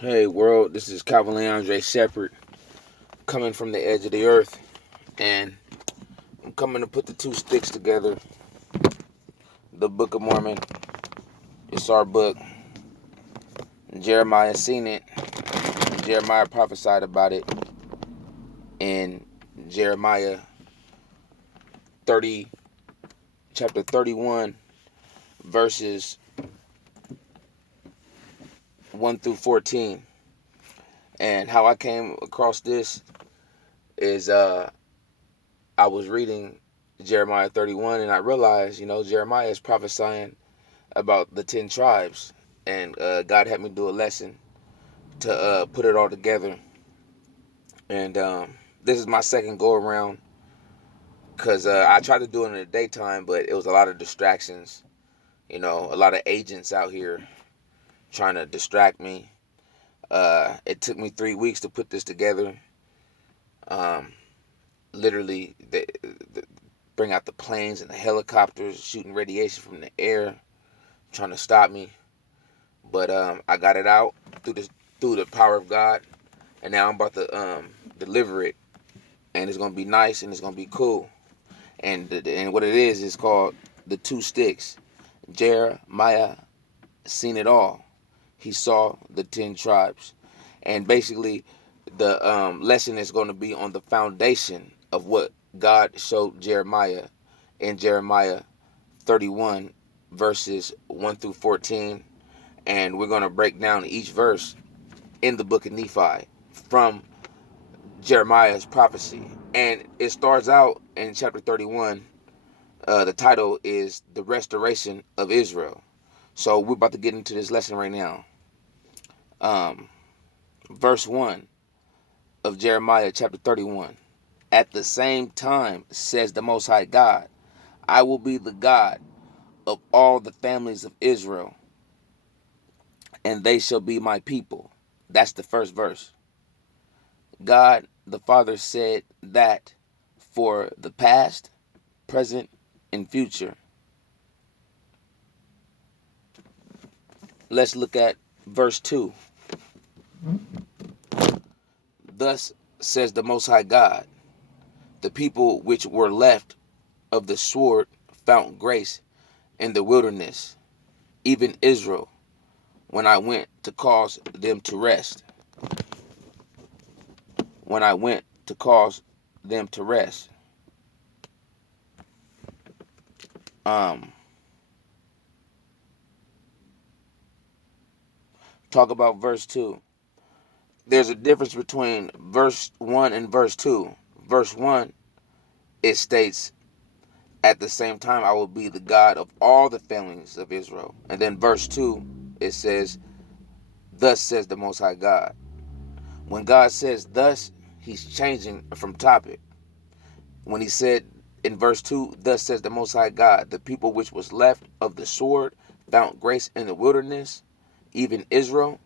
Hey world, this is Calvin Leandre Shepherd coming from the edge of the earth, and I'm coming to put the two sticks together. The Book of Mormon, it's our book. Jeremiah seen it. Jeremiah prophesied about it in Jeremiah 30, chapter 31, verses 1 through 14. And how I came across this is I was reading Jeremiah 31 and I realized, Jeremiah is prophesying about the 10 tribes, and God had me do a lesson to put it all together. And this is my second go around because I tried to do it in the daytime, but it was a lot of distractions. A lot of agents out here trying to distract me. It took me 3 weeks to put this together. Um, Literally, bring out the planes and the helicopters, shooting radiation from the air, trying to stop me. But I got it out through the power of God, and now I'm about to deliver it, and it's gonna be nice and it's gonna be cool. And what it is called the two sticks. Jeremiah seen it all. He saw the 10 tribes, and basically the lesson is going to be on the foundation of what God showed Jeremiah in Jeremiah 31 verses 1 through 14, and we're going to break down each verse in the book of Nephi from Jeremiah's prophecy. And it starts out in chapter 31. The title is The Restoration of Israel. So we're about to get into this lesson right now. Um, Verse 1 of Jeremiah chapter 31. At the same time, says the Most High God, I will be the God of all the families of Israel, and they shall be my people. That's the first verse. God the Father said that for the past, present, and future. Let's look at verse 2. Thus says the Most High God, the people which were left of the sword found grace in the wilderness, even Israel, when I went to cause them to rest. When I went to cause them to rest. Um, Talk about verse 2. There's a difference between verse 1 and verse 2. Verse 1, it states, at the same time, I will be the God of all the families of Israel. And then verse 2, it says, thus says the Most High God. When God says thus, he's changing from topic. When he said in verse 2, thus says the Most High God, the people which was left of the sword found grace in the wilderness, even Israel,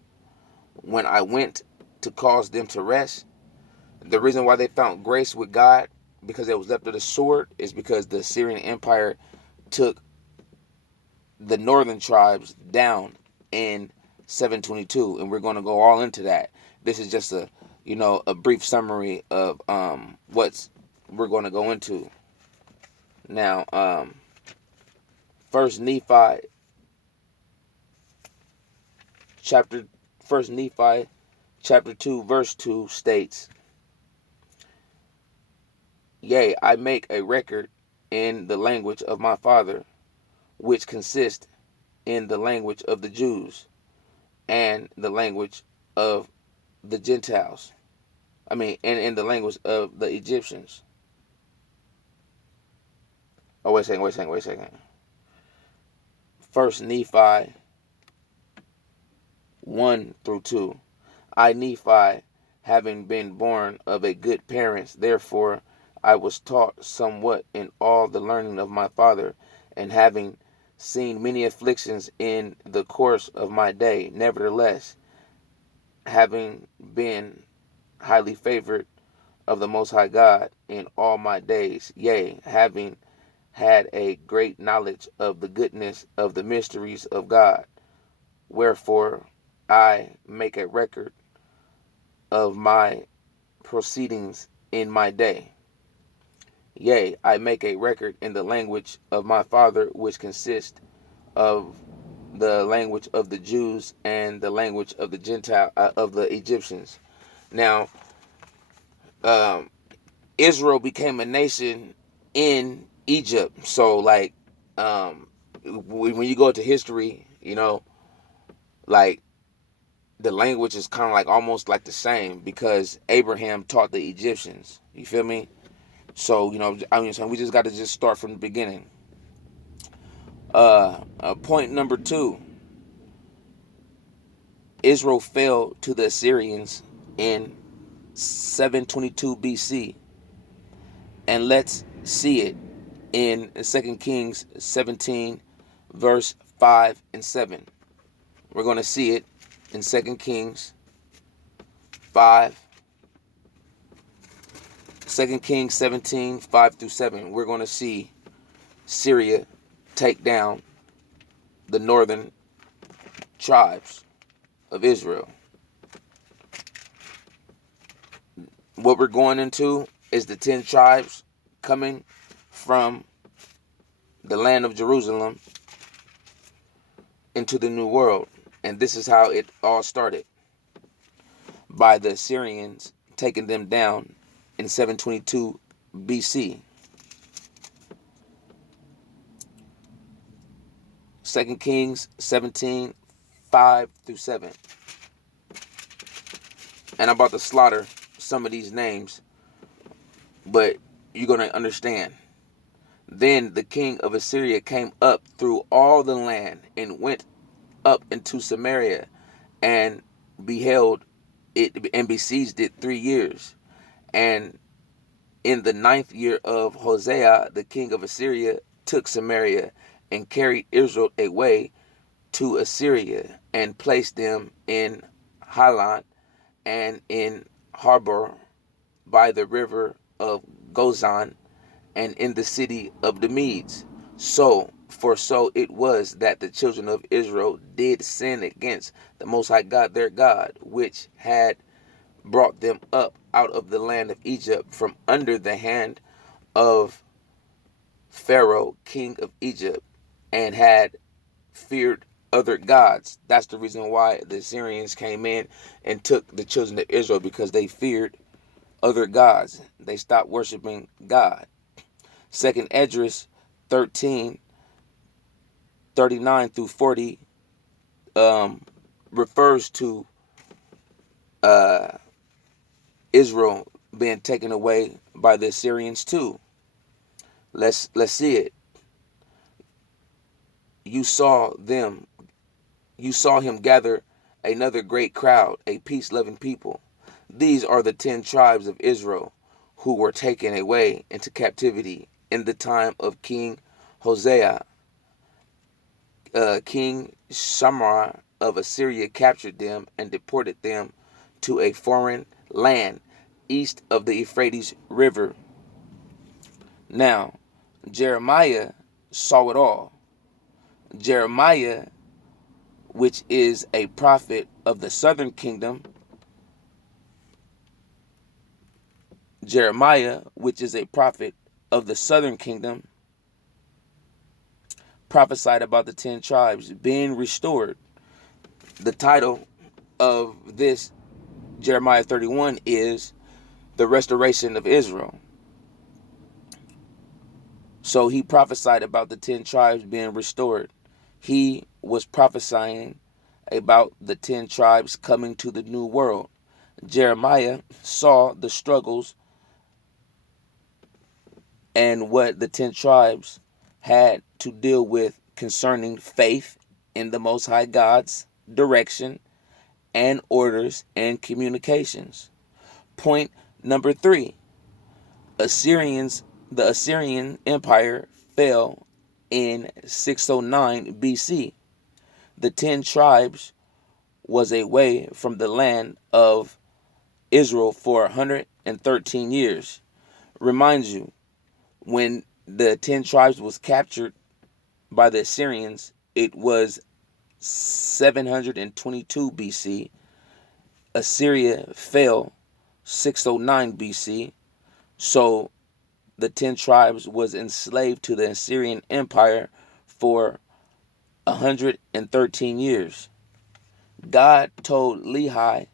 when I went to cause them to rest. The reason why they found grace with God, because they was left of the sword, is because the Assyrian Empire took the northern tribes down in 722, and we're going to go all into that. This is just a brief summary of what's we're going to go into now. First Nephi chapter First Nephi chapter 2 verse 2 states, yea, I make a record in the language of my father, which consists in the language of the Jews and the language of the Gentiles. And in the language of the Egyptians. Oh, wait a second. First Nephi 1 through 2. I, Nephi, having been born of a good parents, therefore I was taught somewhat in all the learning of my father, and having seen many afflictions in the course of my day, nevertheless, having been highly favored of the Most High God in all my days, yea, having had a great knowledge of the goodness of the mysteries of God, wherefore I make a record of my proceedings in my day. Yea, I make a record in the language of my father, which consists of the language of the Jews and the language of the of the Egyptians. Now, um, Israel became a nation in Egypt. So, like, when you go to history, like, the language is kind of like almost like the same because Abraham taught the Egyptians. You feel me? So, so we just got to just start from the beginning. Point number 2. Israel fell to the Assyrians in 722 BC. And let's see it in 2 Kings 17, verse 5 and 7. We're going to see it in 2 Kings 5. 2 Kings 17, 5 through 7. We're going to see Syria take down the northern tribes of Israel. What we're going into is the 10 tribes coming from the land of Jerusalem into the New World. And this is how it all started. By the Assyrians taking them down in 722 BC. 2 Kings 17, 5 through 7. And I'm about to slaughter some of these names, but you're going to understand. Then the king of Assyria came up through all the land and went up into Samaria and beheld it and besieged it 3 years. And in the 9th year of Hosea, the king of Assyria took Samaria and carried Israel away to Assyria and placed them in Halan and in Harbor by the river of Gozan and in the city of the Medes. So it was that the children of Israel did sin against the Most High God their God, which had brought them up out of the land of Egypt from under the hand of Pharaoh, king of Egypt, and had feared other gods. That's the reason why the Assyrians came in and took the children of Israel, because they feared other gods. They stopped worshiping God. 2 Esdras 13, 39 through 40 refers to Israel being taken away by the Assyrians too. Let's see it. You saw him gather another great crowd, a peace-loving people. These are the 10 tribes of Israel who were taken away into captivity in the time of King Hosea. King Shamar of Assyria captured them and deported them to a foreign land east of the Euphrates River. Now, Jeremiah saw it all. Jeremiah, which is a prophet of the southern kingdom, prophesied about the 10 tribes being restored. The title of this Jeremiah 31 is the restoration of Israel. So he prophesied about the 10 tribes being restored. He was prophesying about the 10 tribes coming to the new world. Jeremiah saw the struggles and what the 10 tribes had to deal with concerning faith in the Most High God's direction and orders and communications. Point number 3. The Assyrian Empire fell in 609 BC. The 10 tribes was away from the land of Israel for 113 years. Remind you, when the 10 tribes was captured by the Assyrians, it was 722 BC. Assyria fell 609 BC. So the 10 tribes was enslaved to the Assyrian Empire for 113 years. God told Lehi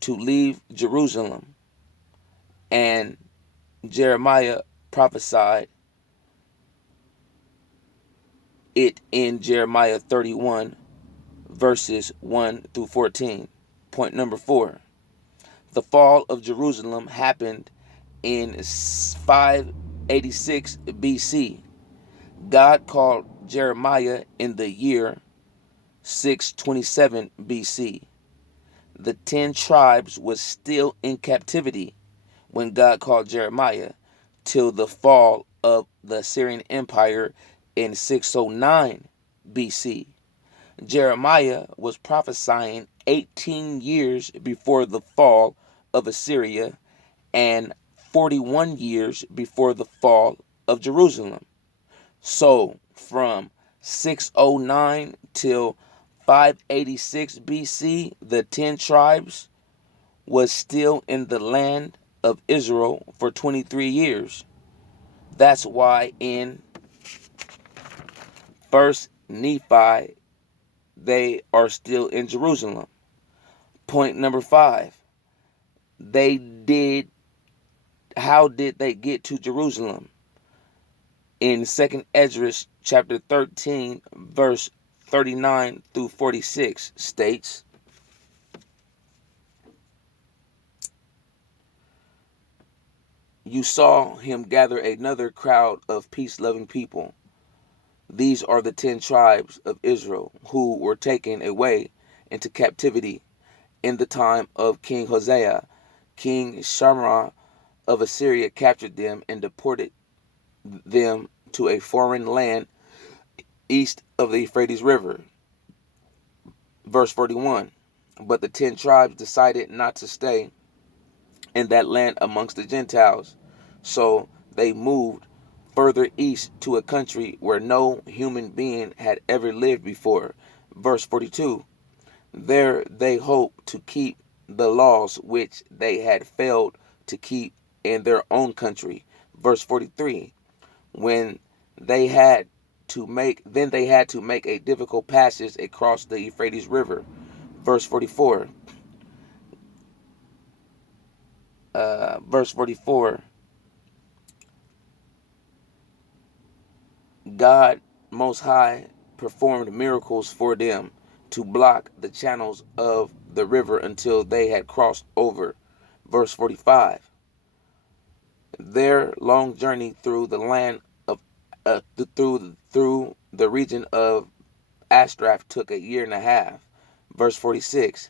to leave Jerusalem, and Jeremiah prophesied it in Jeremiah 31 verses 1 through 14. Point number 4. The fall of Jerusalem happened in 586 BC. God called Jeremiah in the year 627 BC. The 10 tribes was still in captivity when God called Jeremiah till the fall of the Assyrian Empire in 609 BC. Jeremiah was prophesying 18 years before the fall of Assyria and 41 years before the fall of Jerusalem. So from 609 till 586 BC, the 10 tribes was still in the land of Israel for 23 years. That's why in 1st Nephi they are still in Jerusalem. Point number 5. How did they get to Jerusalem? In 2nd Esdras chapter 13 verse 39 through 46 states, you saw him gather another crowd of peace-loving people. These are the 10 tribes of Israel who were taken away into captivity in the time of King Hosea. King Shamgar of Assyria captured them and deported them to a foreign land east of the Euphrates River. Verse 41. But the 10 tribes decided not to stay in that land amongst the Gentiles. So they moved further east to a country where no human being had ever lived before. Verse 42. There they hoped to keep the laws which they had failed to keep in their own country. Verse 43. When they had to make a difficult passage across the Euphrates River. Verse 44. Verse 44. God Most High performed miracles for them to block the channels of the river until they had crossed over. Verse 45. Their long journey through the land of through the region of Ashtaroth took a year and a half. Verse 46.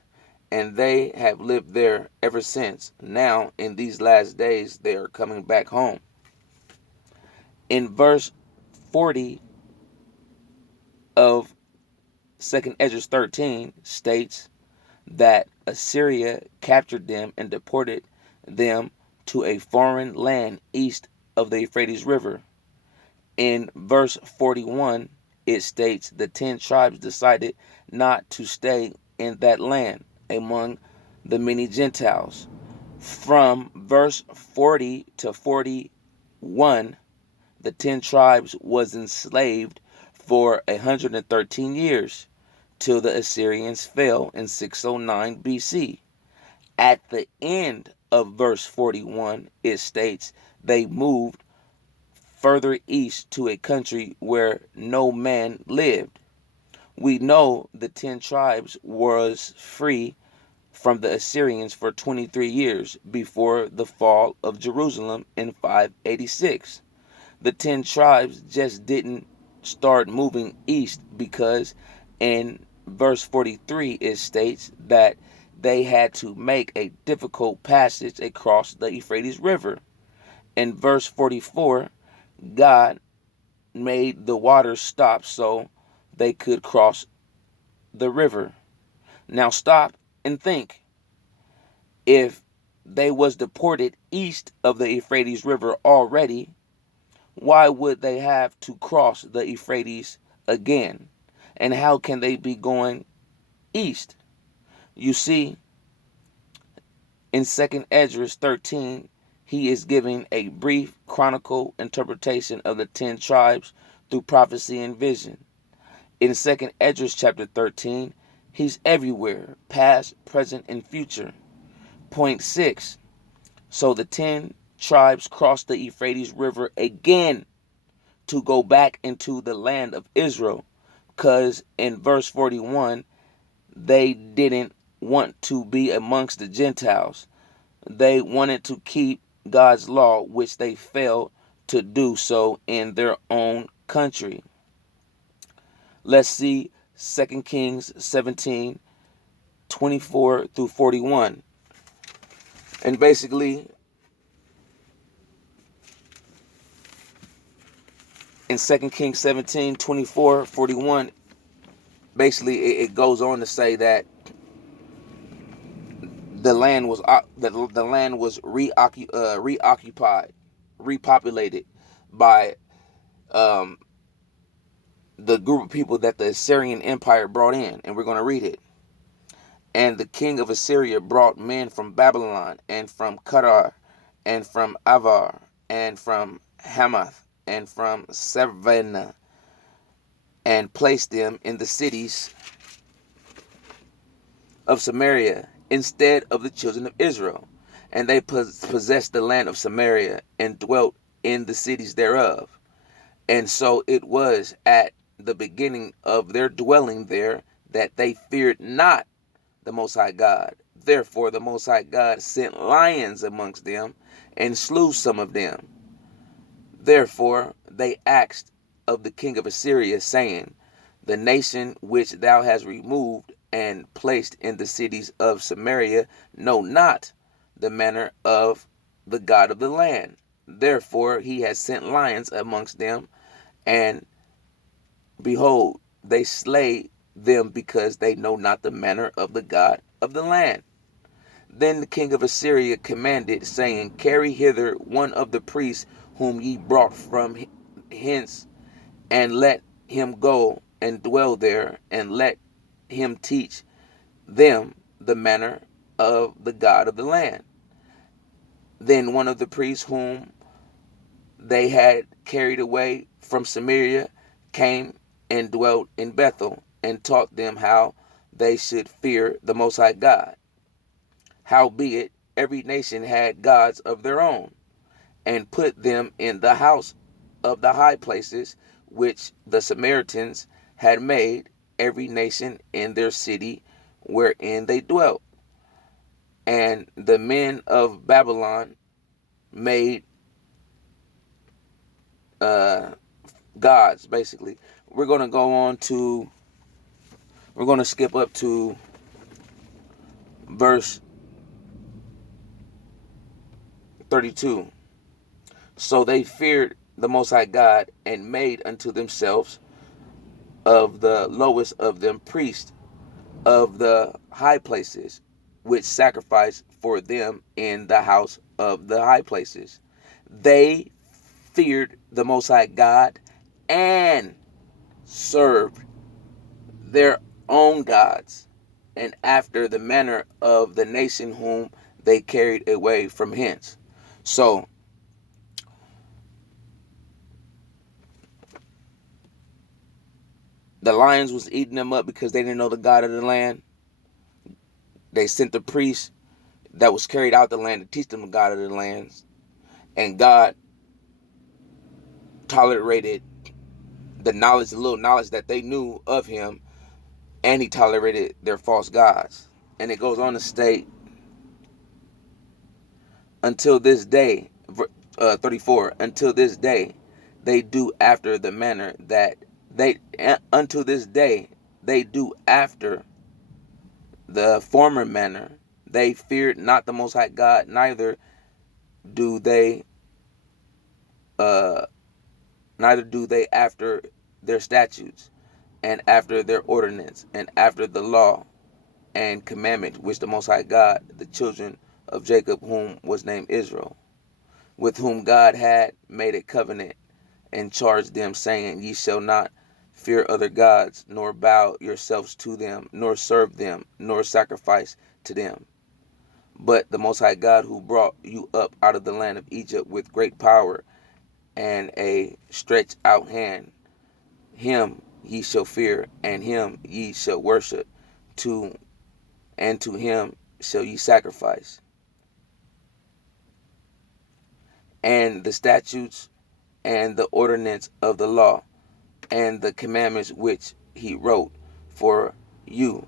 And they have lived there ever since. Now, in these last days, they are coming back home. In verse 40 of 2nd Esdras 13 states that Assyria captured them and deported them to a foreign land east of the Euphrates River. In verse 41, it states the 10 tribes decided not to stay in that land among the many Gentiles. From verse 40 to 41, the 10 tribes was enslaved for 113 years till the Assyrians fell in 609 BC. At the end of verse 41, it states they moved further east to a country where no man lived. We know the 10 tribes was free from the Assyrians for 23 years before the fall of Jerusalem in 586. The 10 tribes just didn't start moving east because in verse 43 it states that they had to make a difficult passage across the Euphrates River. In verse 44, God made the water stop so they could cross the river. Now stop and think. If they was deported east of the Euphrates River already, why would they have to cross the Euphrates again? And how can they be going east? You see, in 2nd Esdras 13, he is giving a brief chronicle interpretation of the 10 tribes through prophecy and vision. In 2nd Esdras chapter 13, he's everywhere, past, present, and future. Point 6. So the 10 tribes crossed the Euphrates River again to go back into the land of Israel, because in verse 41, they didn't want to be amongst the Gentiles. They wanted to keep God's law, which they failed to do so in their own country. Let's see 2 Kings 17, 24 through 41. And basically, in 2 Kings 17, 24, 41, basically it goes on to say that the land was reoccupied, repopulated by the group of people that the Assyrian Empire brought in, and we're going to read it. And the king of Assyria brought men from Babylon, and from Kedar, and from Avar, and from Hamath, and from Savannah, and placed them in the cities of Samaria instead of the children of Israel. And they possessed the land of Samaria and dwelt in the cities thereof. And so it was at the beginning of their dwelling there that they feared not the Most High God. Therefore the Most High God sent lions amongst them and slew some of them. Therefore they asked of the king of Assyria, saying, the nation which thou hast removed and placed in the cities of Samaria know not the manner of the God of the land. Therefore he has sent lions amongst them, and behold, they slay them because they know not the manner of the God of the land. Then the king of Assyria commanded, saying, carry hither one of the priests whom ye brought from hence, and let him go and dwell there, and let him teach them the manner of the God of the land. Then one of the priests whom they had carried away from Samaria came and dwelt in Bethel, and taught them how they should fear the Most High God. Howbeit every nation had gods of their own, and put them in the house of the high places which the Samaritans had made, every nation in their city wherein they dwelt. And the men of Babylon made gods, basically. We're going to skip up to verse 32. So they feared the Most High God, and made unto themselves of the lowest of them priests of the high places, which sacrificed for them in the house of the high places. They feared the Most High God and served their own gods, and after the manner of the nation whom they carried away from hence. So the lions was eating them up because they didn't know the God of the land. They sent the priests that was carried out the land to teach them the God of the lands. And God tolerated the little knowledge that they knew of him, and he tolerated their false gods. And it goes on to state, until this day, 34, until this day, they do after the manner that until this day, they do after the former manner. They feared not the Most High God, neither do they after their statutes, and after their ordinance, and after the law and commandment which the Most High God, the children of Jacob, whom was named Israel, with whom God had made a covenant, and charged them, saying, ye shall not fear other gods, nor bow yourselves to them, nor serve them, nor sacrifice to them. But the Most High God, who brought you up out of the land of Egypt with great power and a stretched out hand, him ye shall fear, and him ye shall worship, and to him shall ye sacrifice. And the statutes and the ordinance of the law and the commandments which he wrote for you,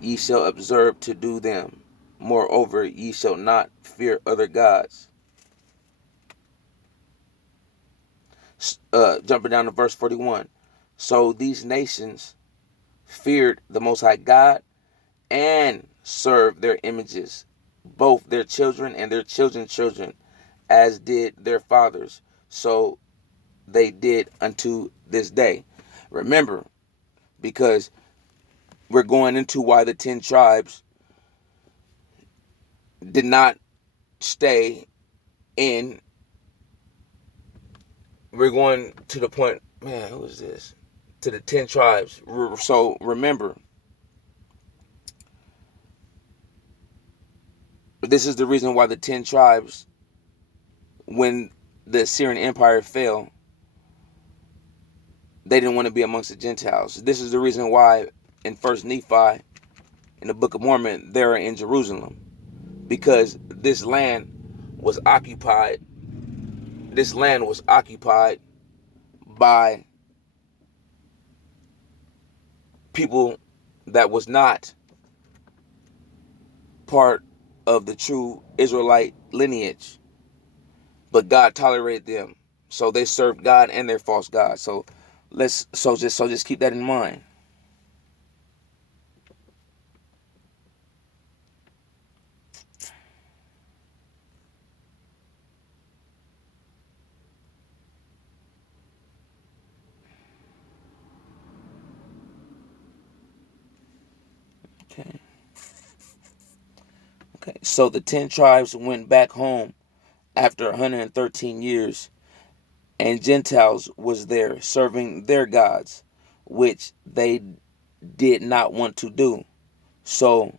ye shall observe to do them. Moreover, ye shall not fear other gods. Jumping down to verse 41. So these nations feared the Most High God and served their images, both their children and their children's children, as did their fathers. So they did unto this day. Remember, because we're going into why the 10 tribes did not stay in. We're going to the point, man, who is this? To the 10 tribes. So remember, this is the reason why the 10 tribes, when the Assyrian Empire fell, they didn't want to be amongst the Gentiles. This is the reason why in 1st Nephi, in the Book of Mormon, they're in Jerusalem. Because this land was occupied. This land was occupied by people that was not part of the true Israelite lineage. But God tolerated them. So they served God and their false gods. So just keep that in mind. Okay. So the 10 tribes went back home after 113 years, and Gentiles was there serving their gods, which they did not want to do. So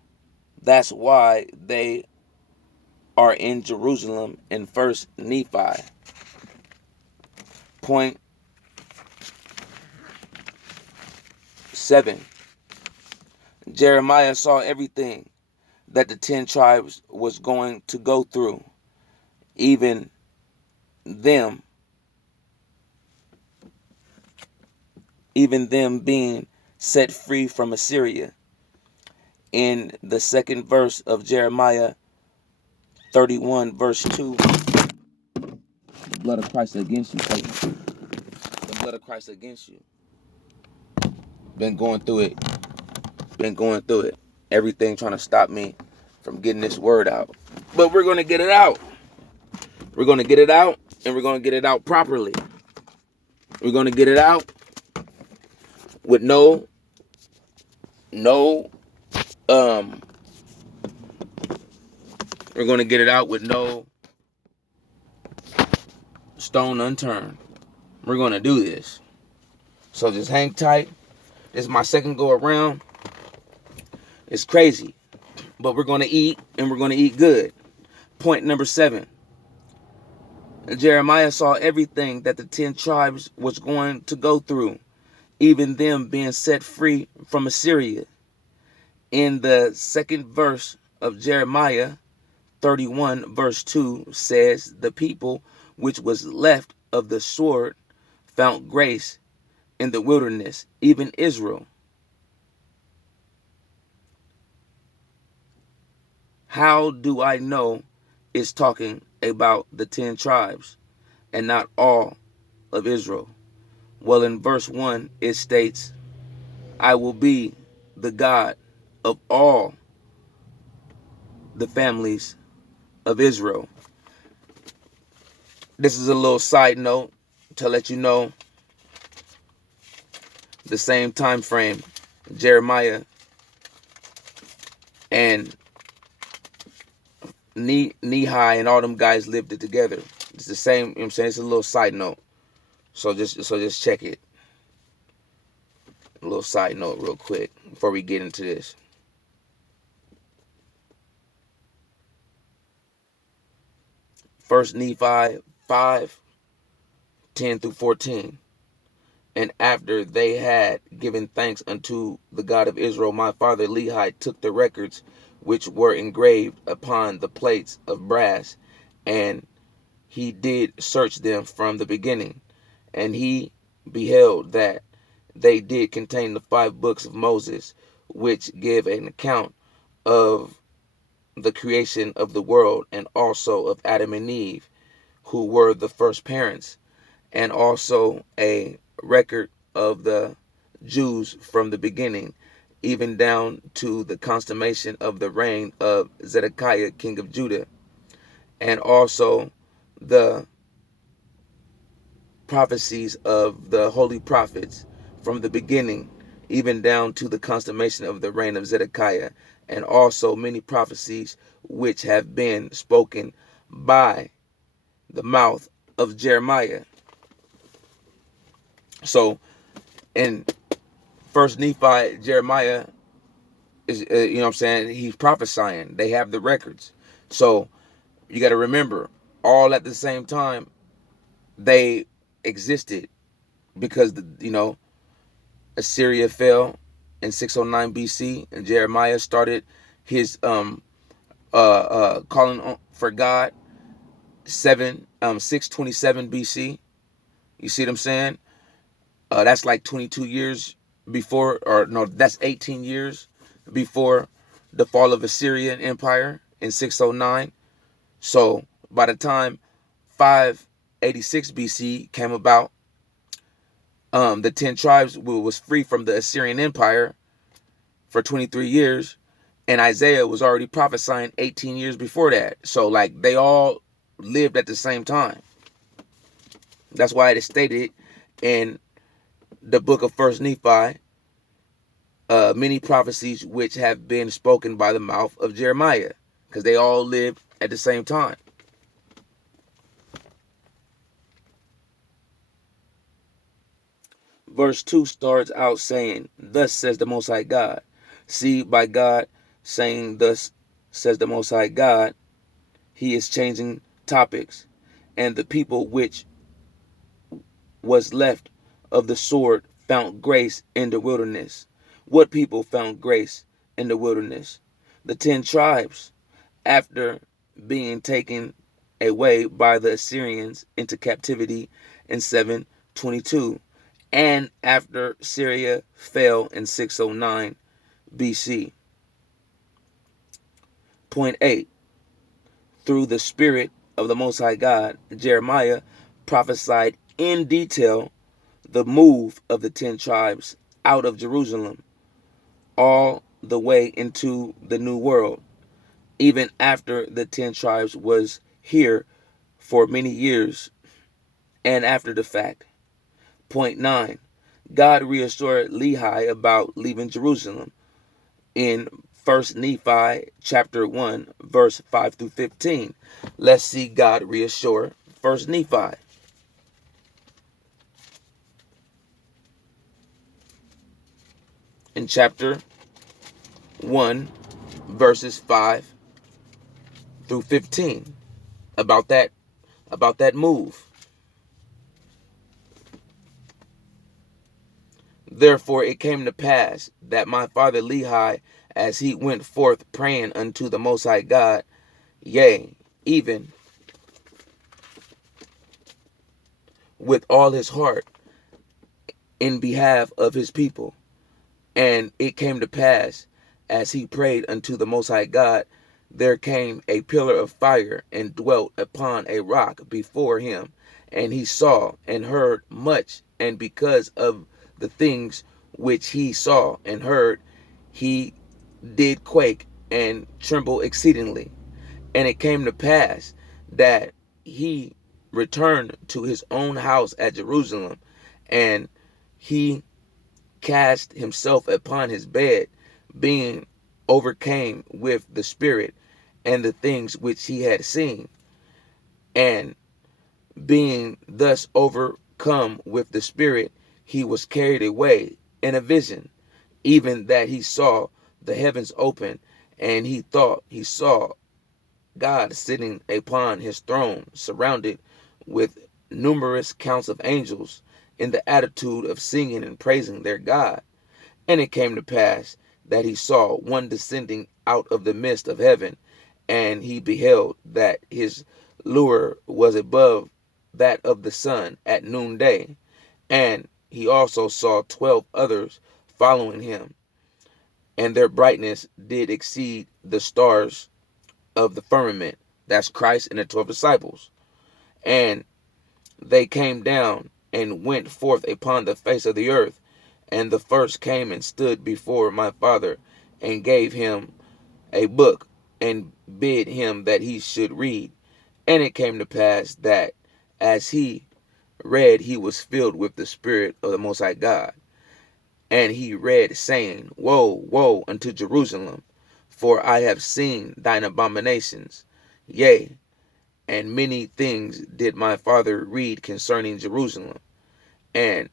that's why they are in Jerusalem in 1st Nephi. Point 7. Jeremiah saw everything that the 10 tribes was going to go through, even them being set free from Assyria. In the 2nd verse of Jeremiah 31 verse 2, the blood of Christ against you, Satan. The blood of Christ against you. Been going through it. Everything trying to stop me from getting this word out. But we're going to get it out. We're going to get it out, and we're going to get it out properly. We're going to get it out with no we're going to get it out with no stone unturned. We're going to do this. So just hang tight. This is my second go around. It's crazy. But we're going to eat, and we're going to eat good. Point number 7. Jeremiah saw everything that the 10 tribes was going to go through, even them being set free from Assyria. In the 2nd verse of Jeremiah 31 verse 2 says, the people which was left of the sword found grace in the wilderness, even Israel. How do I know it's talking about the 10 tribes and not all of Israel? Well, in verse 1, it states, I will be the God of all the families of Israel. This is a little side note to let you know the same time frame Jeremiah and Nehi and all them guys lived it together. It's the same, you know what I'm saying? It's a little side note. So just check it. A little side note real quick before we get into this. First Nephi 5:10-14. And after they had given thanks unto the God of Israel, my father Lehi took the records which were engraved upon the plates of brass, and he did search them from the beginning. And he beheld that they did contain the 5 books of Moses, which give an account of the creation of the world, and also of Adam and Eve, who were the first parents, and also a record of the Jews from the beginning, even down to the consummation of the reign of Zedekiah, king of Judah, and also the prophecies of the holy prophets from the beginning, even down to the consummation of the reign of Zedekiah, and also many prophecies which have been spoken by the mouth of Jeremiah. So in First Nephi, Jeremiah is, you know what I'm saying, he's prophesying. They have the records. So you got to remember, all at the same time, they existed, because Assyria fell in 609 BC, and Jeremiah started his calling for God 627 BC. You see what I'm saying? That's like 22 years before, or no, that's 18 years before the fall of Assyrian Empire in 609. So by the time 586 BC came about, the 10 tribes was free from the Assyrian Empire for 23 years, and Isaiah was already prophesying 18 years before that. So like they all lived at the same time. That's why it is stated in the book of First Nephi, many prophecies which have been spoken by the mouth of Jeremiah, because they all lived at the same time. Verse 2 starts out saying, "Thus says the Most High God." See, by God saying "thus says the Most High God," he is changing topics. And the people which was left of the sword found grace in the wilderness. What people found grace in the wilderness? The 10 tribes, after being taken away by the Assyrians into captivity in 722, and after Syria fell in 609 BC. Point 8. Through the Spirit of the Most High God, Jeremiah prophesied in detail the move of the 10 tribes out of Jerusalem, all the way into the New World, even after the 10 tribes was here for many years, and after the fact. Point 9. God reassured Lehi about leaving Jerusalem in 1 Nephi chapter 1, verse 5-15. Let's see God reassure 1 Nephi. In chapter 1, verses 5-15, about that move. Therefore it came to pass that my father Lehi, as he went forth praying unto the Most High God, yea, even with all his heart, in behalf of his people. And it came to pass, as he prayed unto the Most High God, there came a pillar of fire and dwelt upon a rock before him. And he saw and heard much, and because of the things which he saw and heard, he did quake and tremble exceedingly. And it came to pass that he returned to his own house at Jerusalem, and he cast himself upon his bed, being overcame with the Spirit and the things which he had seen. And being thus overcome with the Spirit, he was carried away in a vision, even that he saw the heavens open, and he thought he saw God sitting upon his throne, surrounded with numerous counts of angels, in the attitude of singing and praising their God. And it came to pass that he saw one descending out of the midst of heaven, and he beheld that his lure was above that of the sun at noonday. And he also saw 12 others following him, and their brightness did exceed the stars of the firmament. That's Christ and the 12 disciples. And they came down and went forth upon the face of the earth. And the first came and stood before my Father, and gave him a book, and bid him that he should read. And it came to pass that as he read, he was filled with the Spirit of the Most High God. And he read, saying, Woe, woe unto Jerusalem, for I have seen thine abominations. Yea, and many things did my father read concerning Jerusalem, and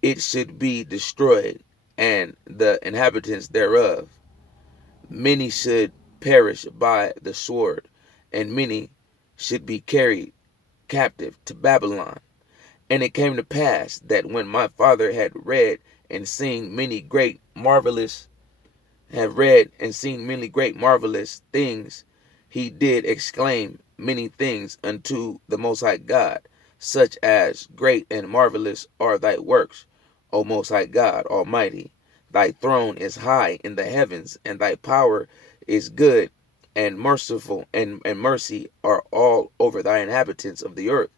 it should be destroyed, and the inhabitants thereof. Many should perish by the sword, and many should be carried captive to Babylon. And it came to pass that when my father had read and seen many great marvelous things, he did exclaim many things unto the Most High God, such as, Great and marvelous are thy works, O Most High God Almighty. Thy throne is high in the heavens, and thy power is good and merciful, and mercy are all over thy inhabitants of the earth.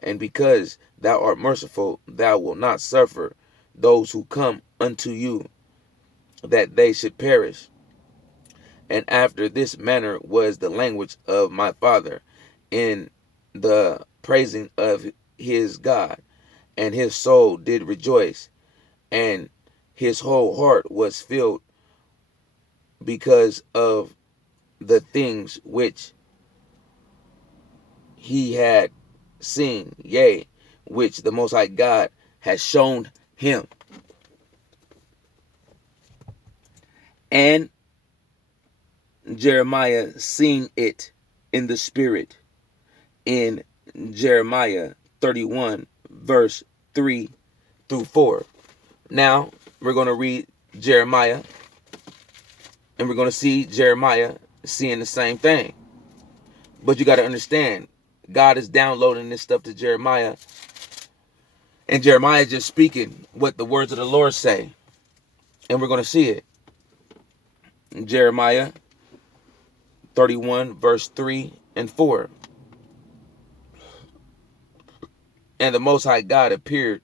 And because thou art merciful, thou wilt not suffer those who come unto you that they should perish. And after this manner was the language of my father in the praising of his God, and his soul did rejoice, and his whole heart was filled because of the things which he had seen, yea, which the Most High God has shown him. And Jeremiah seen it in the spirit in Jeremiah 31, verse 3 through 4. Now, we're going to read Jeremiah, and we're going to see Jeremiah seeing the same thing. But you got to understand, God is downloading this stuff to Jeremiah, and Jeremiah is just speaking what the words of the Lord say. And we're going to see it. In Jeremiah 31, verse 3 and 4. And the Most High God appeared